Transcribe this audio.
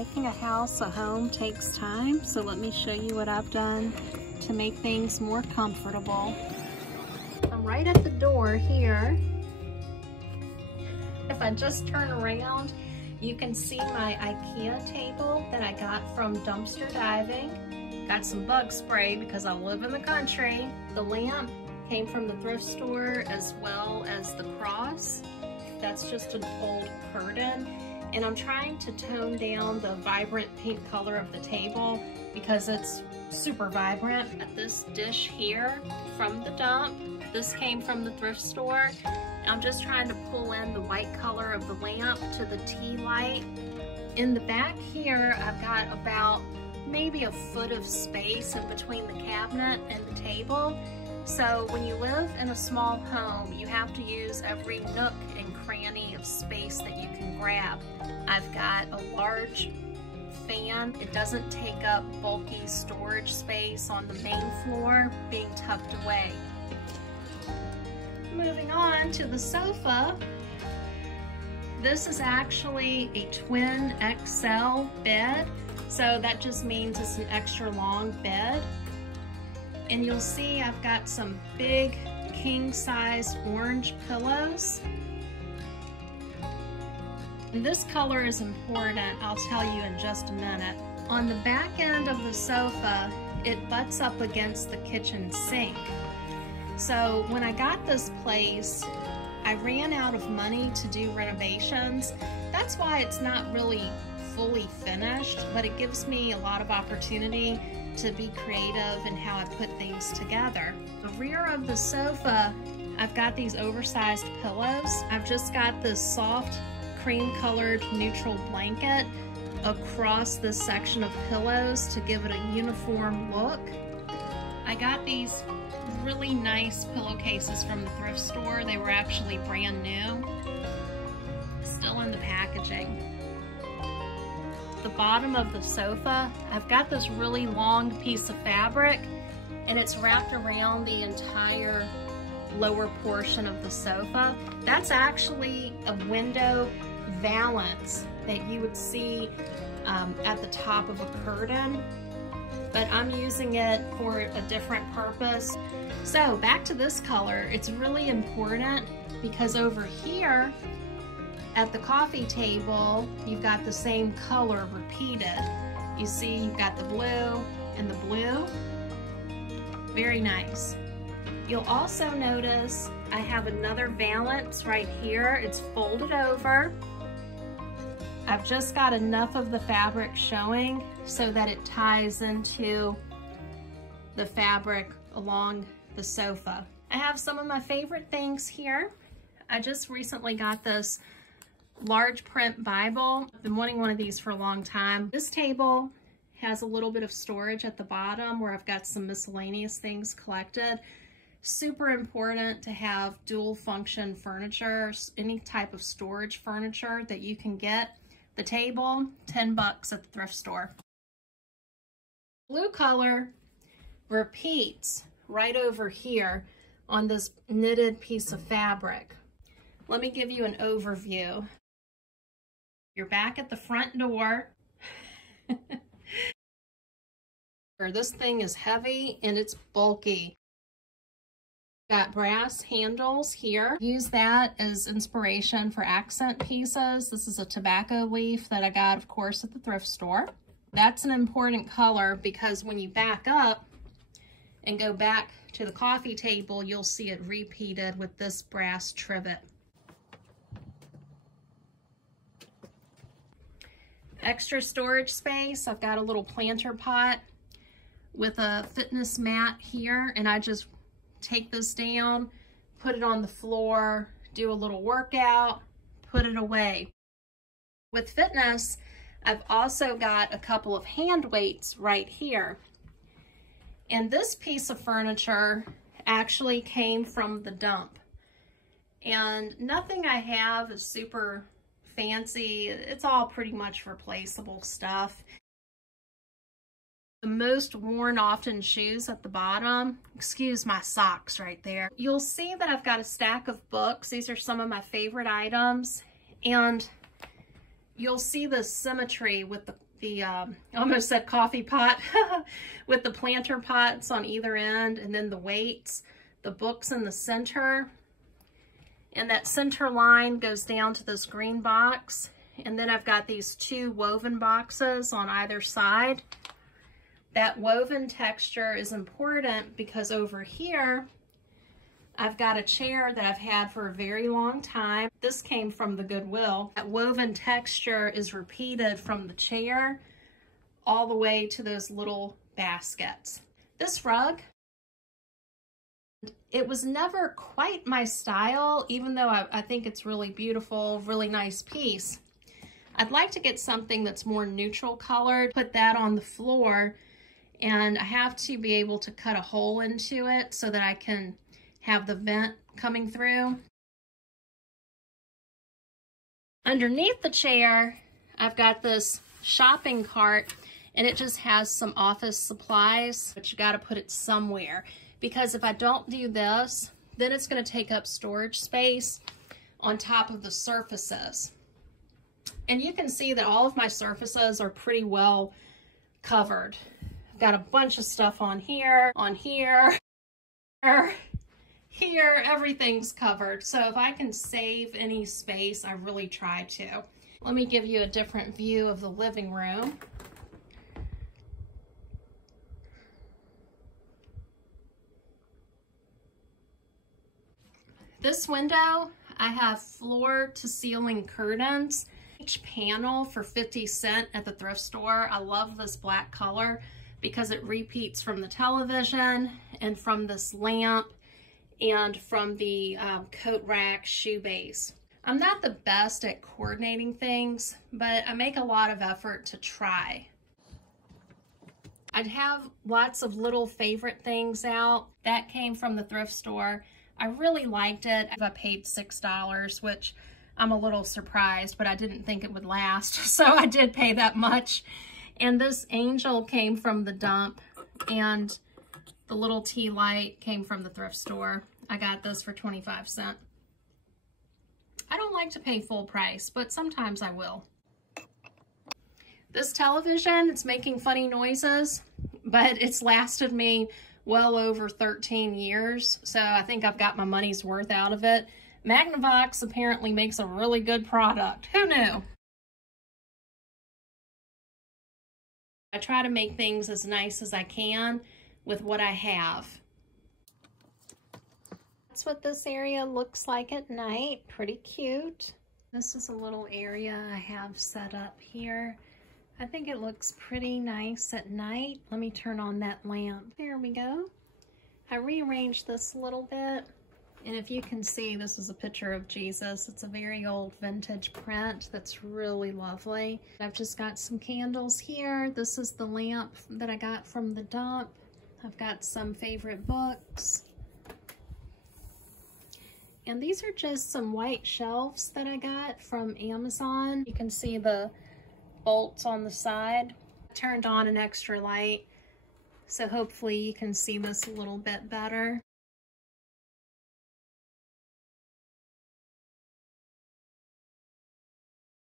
Making a house a home takes time, so let me show you what I've done to make things more comfortable. I'm right at the door here. If I just turn around, you can see my IKEA table that I got from dumpster diving. Got some bug spray because I live in the country. The lamp came from the thrift store, as well as the cross. That's just an old curtain. And I'm trying to tone down the vibrant pink color of the table because it's super vibrant. This dish here from the dump, this came from the thrift store. I'm just trying to pull in the white color of the lamp to the tea light. In the back here, I've got about maybe a foot of space in between the cabinet and the table. So when you live in a small home, you have to use every nook and cranny of space that you can grab. I've got a large fan. It doesn't take up bulky storage space on the main floor, being tucked away. Moving on to the sofa. This is actually a twin XL bed. So that just means it's an extra long bed. And you'll see I've got some big king-size orange pillows. And this color is important, I'll tell you in just a minute. On the back end of the sofa, it butts up against the kitchen sink. So when I got this place, I ran out of money to do renovations. That's why it's not really fully finished, but it gives me a lot of opportunity to be creative in how I put things together. The rear of the sofa, I've got these oversized pillows. I've just got this soft cream-colored neutral blanket across this section of pillows to give it a uniform look. I got these really nice pillowcases from the thrift store. They were actually brand new, still in the packaging. The bottom of the sofa, I've got this really long piece of fabric, and it's wrapped around the entire lower portion of the sofa. That's actually a window valance that you would see at the top of a curtain, but I'm using it for a different purpose. So back to this color, it's really important because over here at the coffee table, you've got the same color repeated. You see you've got the blue and the blue. Very nice. You'll also notice I have another valance right here. It's folded over. I've just got enough of the fabric showing so that it ties into the fabric along the sofa. I have some of my favorite things here. I just recently got this large print Bible. I've been wanting one of these for a long time. This table has a little bit of storage at the bottom where I've got some miscellaneous things collected. Super important to have dual function furniture, any type of storage furniture that you can get. The table, 10 bucks at the thrift store. Blue color repeats right over here on this knitted piece of fabric. Let me give you an overview. You're back at the front door. This thing is heavy and it's bulky. Got brass handles here. Use that as inspiration for accent pieces. This is a tobacco leaf that I got, of course, at the thrift store. That's an important color because when you back up and go back to the coffee table, you'll see it repeated with this brass trivet. Extra storage space. I've got a little planter pot with a fitness mat here, and I just take this down, put it on the floor, do a little workout, put it away. With fitness, I've also got a couple of hand weights right here. And this piece of furniture actually came from the dump. And nothing I have is super fancy. It's all pretty much replaceable stuff. The most worn often shoes at the bottom. Excuse my socks right there. You'll see that I've got a stack of books. These are some of my favorite items. And you'll see the symmetry with the the I almost said coffee pot with the planter pots on either end, and then the weights, the books in the center. And that center line goes down to this green box. And then I've got these two woven boxes on either side. That woven texture is important because over here, I've got a chair that I've had for a very long time. This came from the Goodwill. That woven texture is repeated from the chair all the way to those little baskets. This rug, it was never quite my style, even though I think it's really beautiful, really nice piece. I'd like to get something that's more neutral colored, put that on the floor, and I have to be able to cut a hole into it so that I can have the vent coming through. Underneath the chair, I've got this shopping cart, and it just has some office supplies, but you got to put it somewhere, because if I don't do this, then it's going to take up storage space on top of the surfaces. And you can see that all of my surfaces are pretty well covered. I've got a bunch of stuff on here, here, everything's covered. So if I can save any space, I really try to. Let me give you a different view of the living room. This window, I have floor to ceiling curtains. Each panel for 50 cents at the thrift store. I love this black color because it repeats from the television and from this lamp and from the coat rack shoe base. I'm not the best at coordinating things, but I make a lot of effort to try. I'd have lots of little favorite things out. That came from the thrift store. I really liked it. I paid $6, which I'm a little surprised, but I didn't think it would last, so I did pay that much. And this angel came from the dump, and the little tea light came from the thrift store. I got this for 25 cents. I don't like to pay full price, but sometimes I will. This television, it's making funny noises, but it's lasted me well over 13 years, so I think I've got my money's worth out of it. Magnavox apparently makes a really good product. Who knew? I try to make things as nice as I can with what I have. That's what this area looks like at night. Pretty cute. This is a little area I have set up here. I think it looks pretty nice at night. Let me turn on that lamp. There we go. I rearranged this a little bit. And if you can see, this is a picture of Jesus. It's a very old vintage print that's really lovely. I've just got some candles here. This is the lamp that I got from the dump. I've got some favorite books. And these are just some white shelves that I got from Amazon. You can see the bolts on the side. I turned on an extra light, so hopefully you can see this a little bit better.